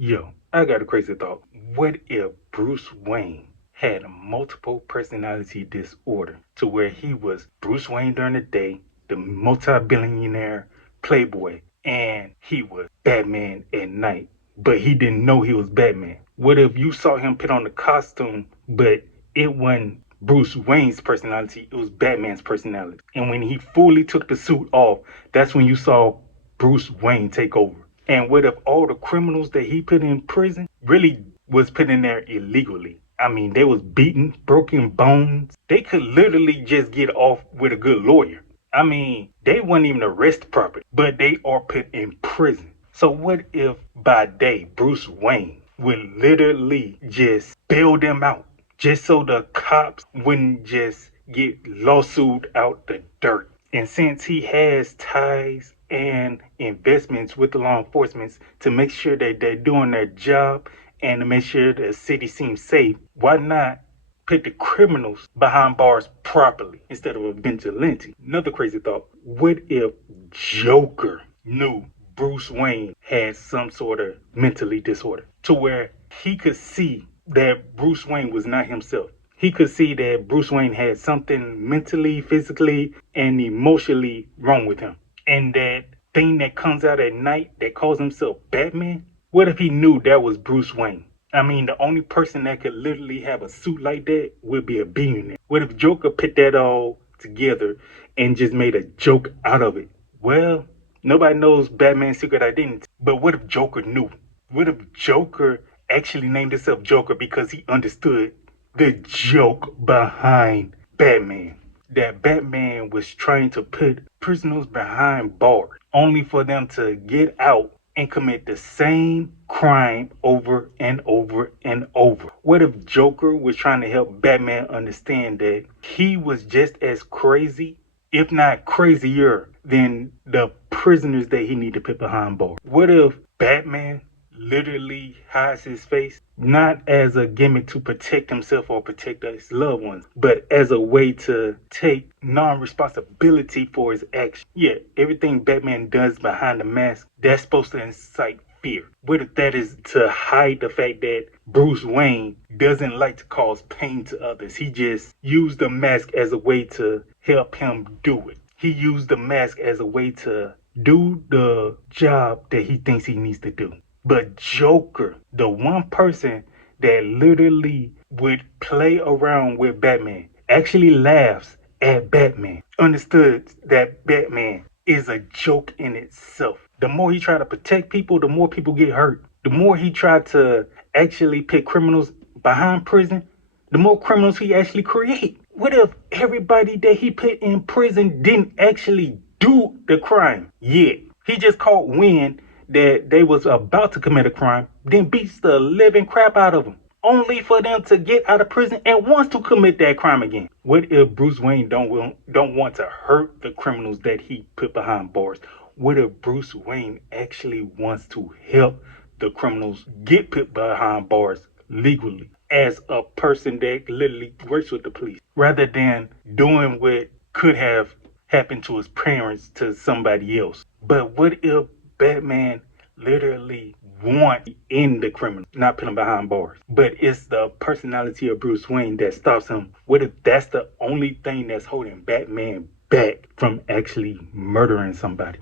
Yo, I got a crazy thought. What if Bruce Wayne had a multiple personality disorder to where he was Bruce Wayne during the day, the multi-billionaire playboy, and he was Batman at night, but he didn't know he was Batman? What if you saw him put on the costume, but it wasn't Bruce Wayne's personality, it was Batman's personality. And when he fully took the suit off, that's when you saw Bruce Wayne take over. And what if all the criminals that he put in prison really was put in there illegally? I mean, they was beaten, broken bones. They could literally just get off with a good lawyer. I mean, they weren't even arrested properly, but they are put in prison. So what if by day Bruce Wayne would literally just bail them out just so the cops wouldn't just get lawsuit out the dirt? And since he has ties and investments with the law enforcement to make sure that they're doing their job and to make sure the city seems safe, why not put the criminals behind bars properly instead of a vigilante? Another crazy thought. What if Joker knew Bruce Wayne had some sort of mentally disorder to where he could see that Bruce Wayne was not himself? He could see that Bruce Wayne had something mentally, physically, and emotionally wrong with him. And that thing that comes out at night that calls himself Batman, what if he knew that was Bruce Wayne? I mean, the only person that could literally have a suit like that would be a billionaire. What if Joker put that all together and just made a joke out of it? Well, nobody knows Batman's secret identity. But what if Joker knew? What if Joker actually named himself Joker because he understood the joke behind Batman? That Batman was trying to put prisoners behind bars only for them to get out and commit the same crime over and over and over. What if Joker was trying to help Batman understand that he was just as crazy, if not crazier, than the prisoners that he needed to put behind bars? What if Batman literally hides his face not as a gimmick to protect himself or protect his loved ones, but as a way to take non-responsibility for his actions? Yeah, everything Batman does behind the mask, that's supposed to incite fear. What if that is to hide the fact that Bruce Wayne doesn't like to cause pain to others? He just used the mask as a way to help him do it. He used the mask as a way to do the job that he thinks he needs to do. But Joker, the one person that literally would play around with Batman, actually laughs at Batman, understood that Batman is a joke in itself. The more he tried to protect people, the more people get hurt. The more he tried to actually put criminals behind prison, the more criminals he actually create. What if everybody that he put in prison didn't actually do the crime yet? He just caught wind that they was about to commit a crime, then beats the living crap out of them, only for them to get out of prison and wants to commit that crime again. What if Bruce Wayne don't want to hurt the criminals that he put behind bars? What if Bruce Wayne actually wants to help the criminals get put behind bars legally as a person that literally works with the police, rather than doing what could have happened to his parents to somebody else? But what if Batman literally want in the criminal, not put him behind bars, but it's the personality of Bruce Wayne that stops him? What if that's the only thing that's holding Batman back from actually murdering somebody?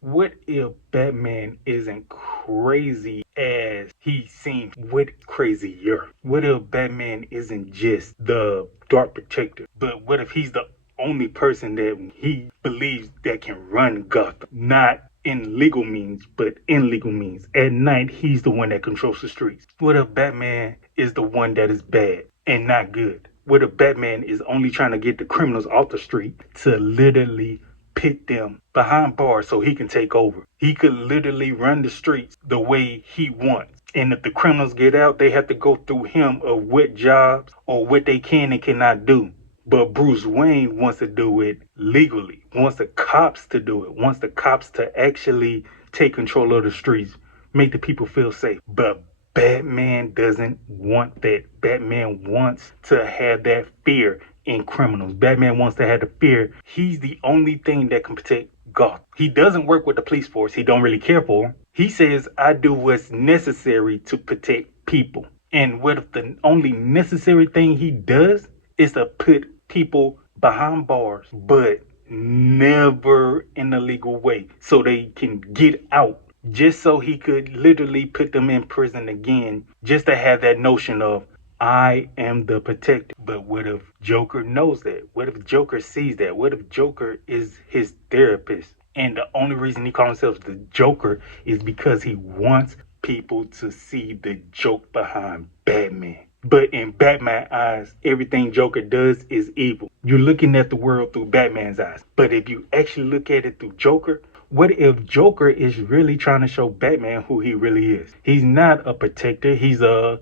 What if Batman isn't crazy as he seems? What crazier? What if Batman isn't just the Dark Protector, but what if he's the only person that he believes that can run Gotham? Not in legal means, but in legal means. At night, he's the one that controls the streets. What if Batman is the one that is bad and not good? What if Batman is only trying to get the criminals off the street to literally pit them behind bars so he can take over? He could literally run the streets the way he wants. And if the criminals get out, they have to go through him of what jobs or what they can and cannot do. But Bruce Wayne wants to do it legally, wants the cops to do it, wants the cops to actually take control of the streets, make the people feel safe. But Batman doesn't want that. Batman wants to have that fear in criminals. Batman wants to have the fear. He's the only thing that can protect Gotham. He doesn't work with the police force. He don't really care for them. He says, I do what's necessary to protect people. And what if the only necessary thing he does is to put people behind bars, but never in a legal way so they can get out, just so he could literally put them in prison again, just to have that notion of, I am the protector. But what if Joker knows that? What if Joker sees that? What if Joker is his therapist? And the only reason he calls himself the Joker is because he wants people to see the joke behind Batman. But in Batman's eyes, everything Joker does is evil. You're looking at the world through Batman's eyes. But if you actually look at it through Joker, what if Joker is really trying to show Batman who he really is? He's not a protector. He's a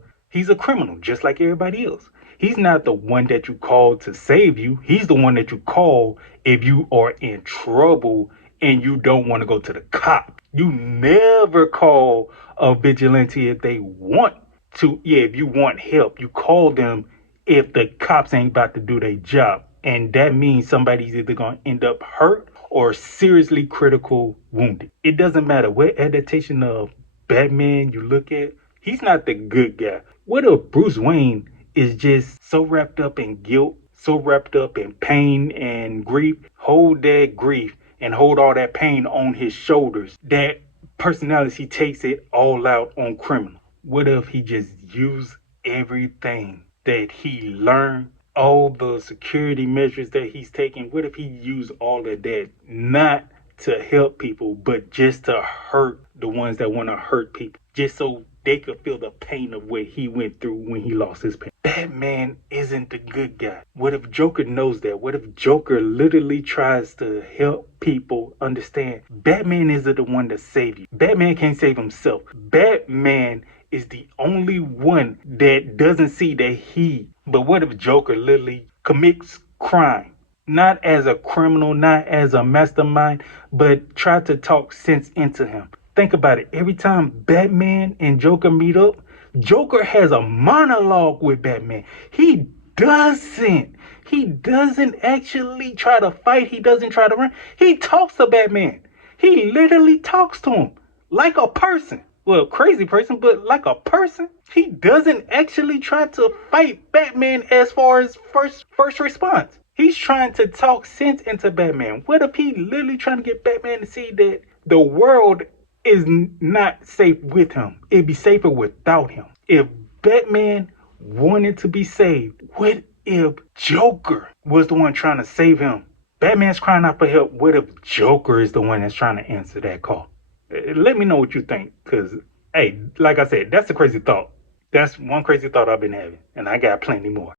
criminal, just like everybody else. He's not the one that you call to save you. He's the one that you call if you are in trouble and you don't want to go to the cop. You never call a vigilante if they want to. Yeah, if you want help, you call them if the cops ain't about to do their job. And that means somebody's either going to end up hurt or seriously critical wounded. It doesn't matter what adaptation of Batman you look at, he's not the good guy. What if Bruce Wayne is just so wrapped up in guilt, so wrapped up in pain and grief, hold that grief and hold all that pain on his shoulders, that personality takes it all out on criminals? What if he just used everything that he learned, all the security measures that he's taking? What if he used all of that not to help people, but just to hurt the ones that want to hurt people, just so they could feel the pain of what he went through when he lost his parents? Batman isn't the good guy. What if Joker knows that? What if Joker literally tries to help people understand Batman isn't the one to save you? Batman can't save himself. Batman is the only one that doesn't see that he. But what if Joker literally commits crime? Not as a criminal, not as a mastermind, but try to talk sense into him. Think about it. Every time Batman and Joker meet up, Joker has a monologue with Batman. He doesn't. He doesn't actually try to fight. He doesn't try to run. He talks to Batman. He literally talks to him like a person. Well, crazy person, but like a person. He doesn't actually try to fight Batman as far as first response. He's trying to talk sense into Batman. What if he literally trying to get Batman to see that the world is not safe with him? It'd be safer without him. If Batman wanted to be saved, what if Joker was the one trying to save him? Batman's crying out for help. What if Joker is the one that's trying to answer that call? Let me know what you think, because, hey, like I said, that's a crazy thought. That's one crazy thought I've been having, and I got plenty more.